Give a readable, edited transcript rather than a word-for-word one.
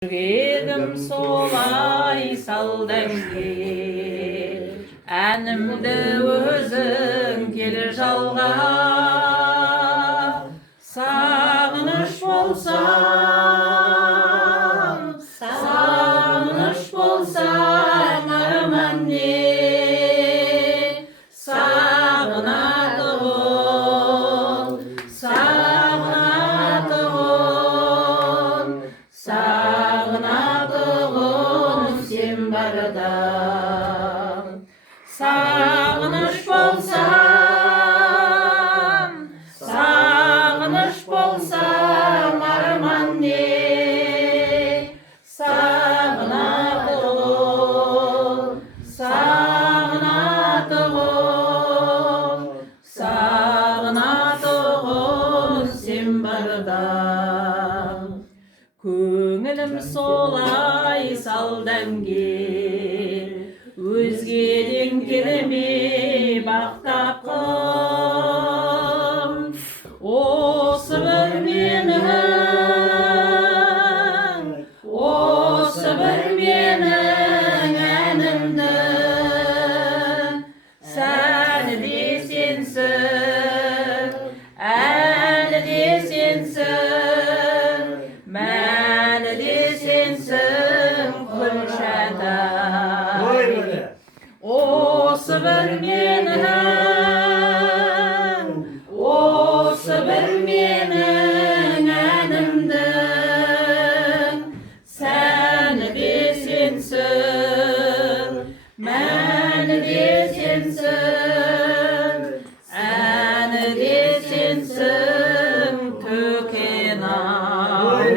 Yedim solay saldengi Әнімді өзің келір жалға Сағыныш болсаң арман не Сағынатығын сен барда Сағыныш болсам арман не Сағынатығын сен барда Көңілім солай сал дәмге Өзгеден келмей бақтапқым Осы бір менің әнімді Сәні де сенсің, әлі де сенсің Мәні де сенсің Күлшатай Осы бір менің әнімді Сәні де сенсің, мәні де сенсің Әні де сенсің Төкен-ай